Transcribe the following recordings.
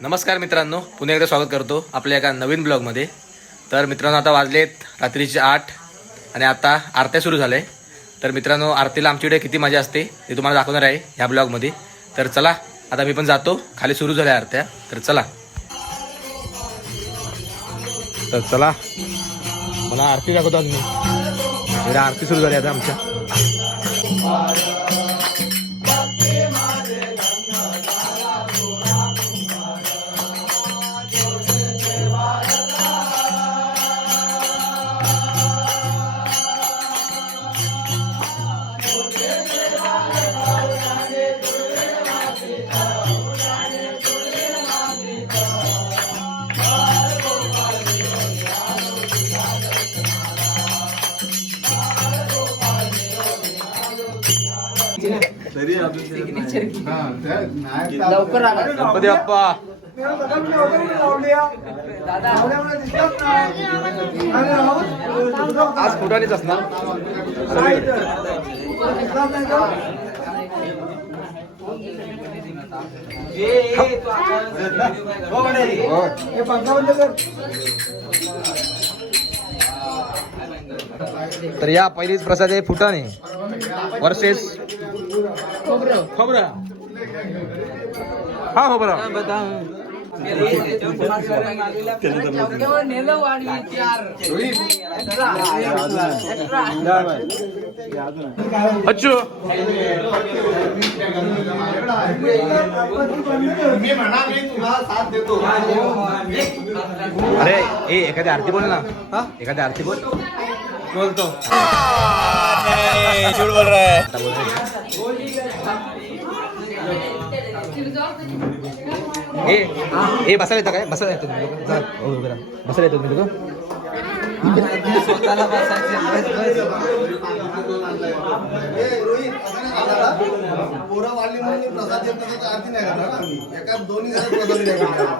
नमस्कार मित्रांनो पुन्हा एकदा स्वागत करतो आपल्या एका नवीन ब्लॉगमध्ये. तर मित्रांनो आता वाजलेत रात्रीचे आठ आणि आता आरत्या सुरू झाल्या. तर मित्रांनो आरतीला आमच्याकडे किती मजा असते ते तुम्हाला दाखवणार आहे ह्या ब्लॉगमध्ये. तर चला आता मी पण जातो. खाली सुरू झाल्या आरत्या. तर चला. तर चला. मला आरती दाखवतो आज मी आरती सुरू झाली आता आमच्या. लवकर आला गणपती बाप्पा आज फुटाणीच असणार. तर या पहिलीच प्रसाद आहे फुटाणे वर्सेस खोबरं. हा खोबरं. अच्छू अरे ए एखादी आरती बोल ना. एखादी आरती बोल. बोलतो. झूठ बोल रहा है ए ए बसायला येतं काय बसायला येतो तुम्ही लोकं? जा, हो, येतो तुम्ही लोकं? स्वतःला बसायचे बस, बस. पोरं वाढली म्हणून प्रसाद देत नसलं तर आरती नाही करणार ना आम्ही. एका दोन्ही घरात प्रसाद नाही करणार.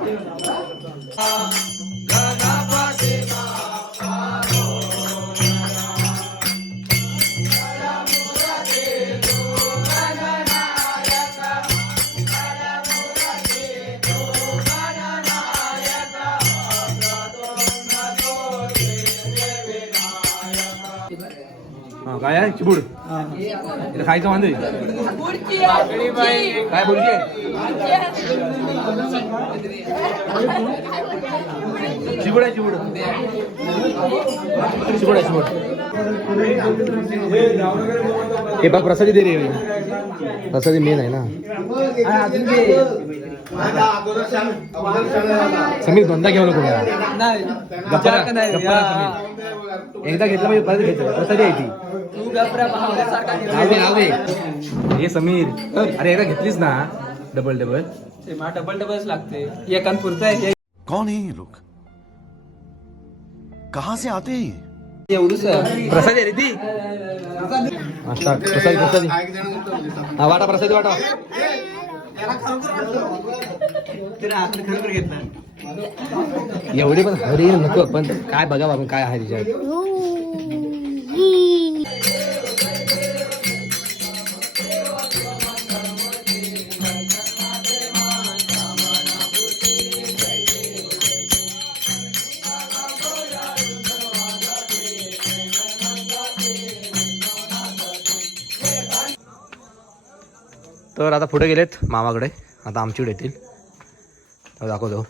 काय आहे? चिबूड. खायचं वांदे. काय बोलते चिबूड आहे चिबूड. चिबूड आहे चिबूड. हे बघ प्रसादी दे रे प्रसादी मेन आहे ना। आता अगोदर सांग, अगोदर सांग. समीर धंदा घेऊ नको यार. नाही। गप्पा जास्त नाही गप्पा या. समीर. एकदा घेतलं म्हणजे परत घेतलं प्रसादी आहे ती। तू गपऱ्या भावल्यासारखा राहू दे राहू दे। हे समीर अरे एकदा घेतलीस ना डबल डबल ते मा डबल डबल लागते. एकान पुरता आहे कौन है ये लोग? कहां से आते हैं ये? एवढीच प्रसाद आहे रे ती. प्रसाद प्रसाद प्रसादी. हा वाटा प्रसाद वाटा. एवढी पण हरी नको पण काय बघा बाबा काय आहे तिच्यात? तर आता पुढे गेलेत मामाकडे. आता आमच्याकडे येतील. दाखवतो.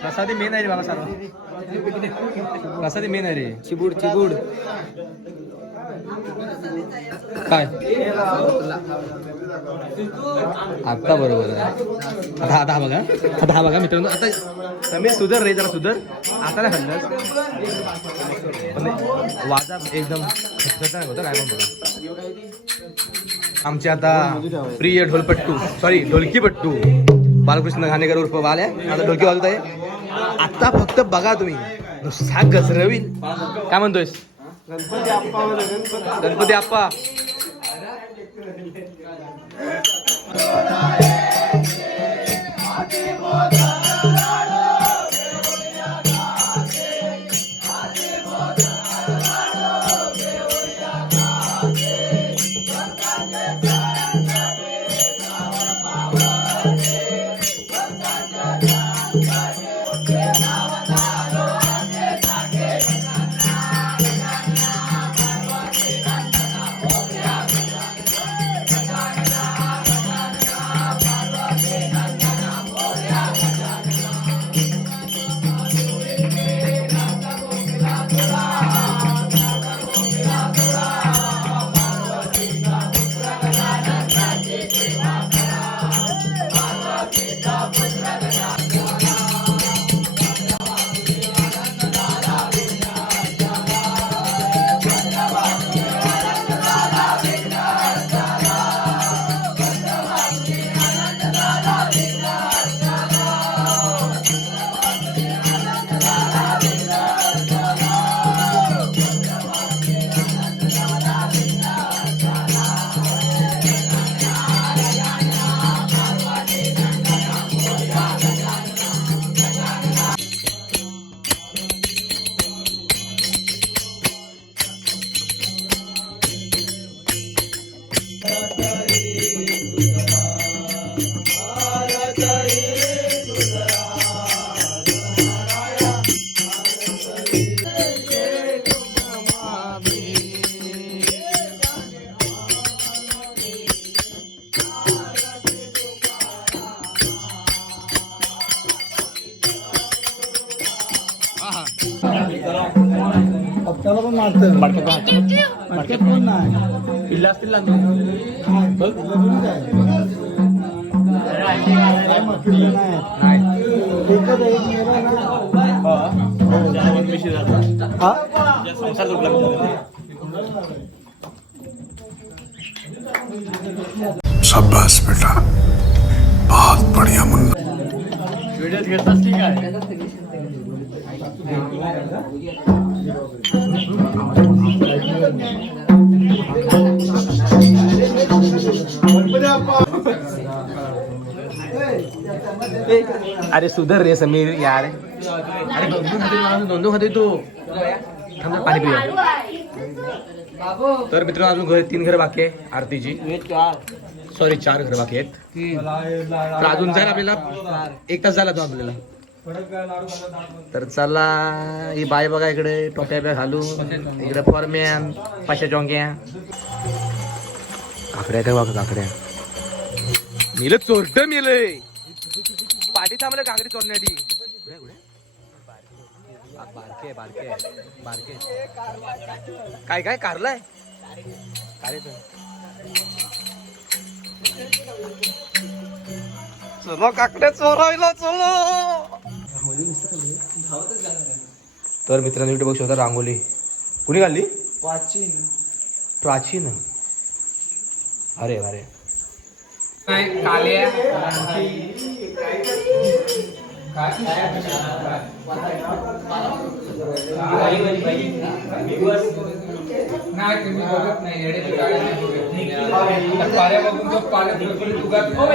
प्रसादी मेन आहे रे बाबा सर्व प्रसादी मेन आहे रे. चिबूड चिबूड. काय? आता बरोबर आहे. आता आता हा बघा. आता हा बघा मित्रांनो. आता समीर सुधर रे जरा सुधर. आता नाही हल्लस वाजा एकदम होता काय पण बघा. आमचे आता प्रिय ढोलपट्टू सॉरी ढोलकीपट्टू बालकृष्ण घाणेकर उर्फ बाल्या आता ढोलकी वाजवत आहे. आता फक्त बघा तुम्ही. नुसता गजरवीन. काय म्हणतोयस? गणपती आप्पा. हप्त्याला पण मारतं कोण नाही पिल्ला असतील ना काय म्हटलेलं नाही एकच एक मेला ना हा। शाबाश बेटा बहुत बढ़िया मुन्ना अरे सुधर रे समीर यार. अरे दोन दोन खाते दोन खाते तू. थांब पाणी पिऊया. तर मित्र अजून घर तीन घर बाकी आहे आरतीची. सॉरी चार घर बाकी आहेत. तर अजून जाईल आपल्याला एक तास झाला तो आपल्याला. तर चला ही बाय बघा इकडे टोप्या ब्या घालू इकडे फॉर्म्यान पाचशा चौंक्या काकड्या काय बघा काकड्या. मिलं चोरट मिलय. पाठी थांबलं काकडी चोरण्यासाठी बारके बारके बारके. काय काय कारलाय? काय चलो काकड्या चोरायला चलो. तर मित्रांनो इकडे बघू शकता रांगोली कुणी घालली? प्राचीन. प्राचीन. अरे अरे. काले नाही तुम्ही बघत नाही येण्याची काळजी पाल्या बघून तो पाल्या बिलकुल तुगात तो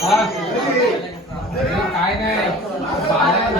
हा। काय नाही.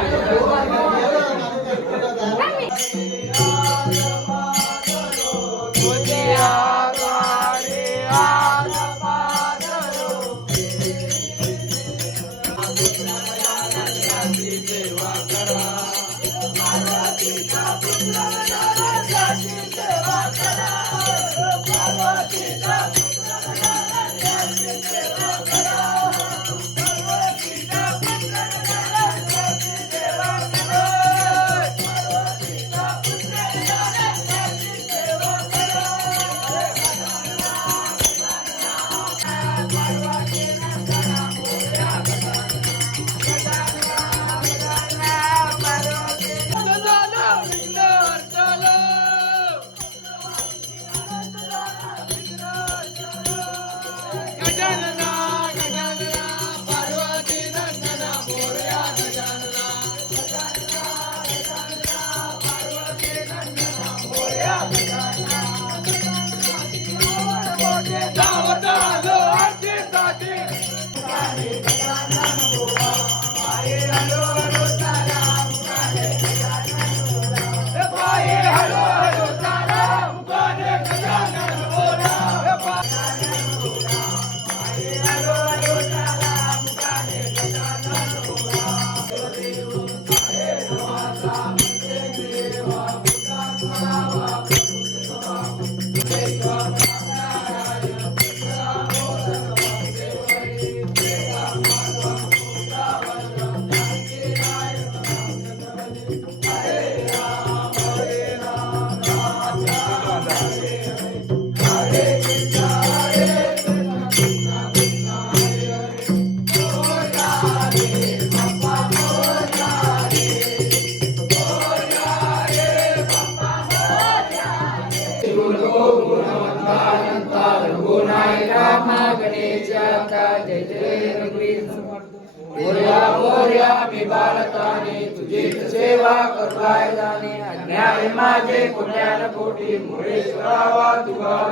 मोर्या मोर्या मी बालकाने तुझी सेवा करवाय जाणे. अज्ञान माझे पुण्यान कोटी मुळे श्रावा तुगा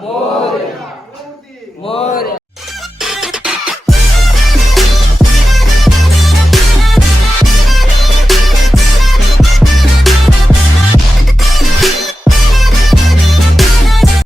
मोर्या. मोर्या.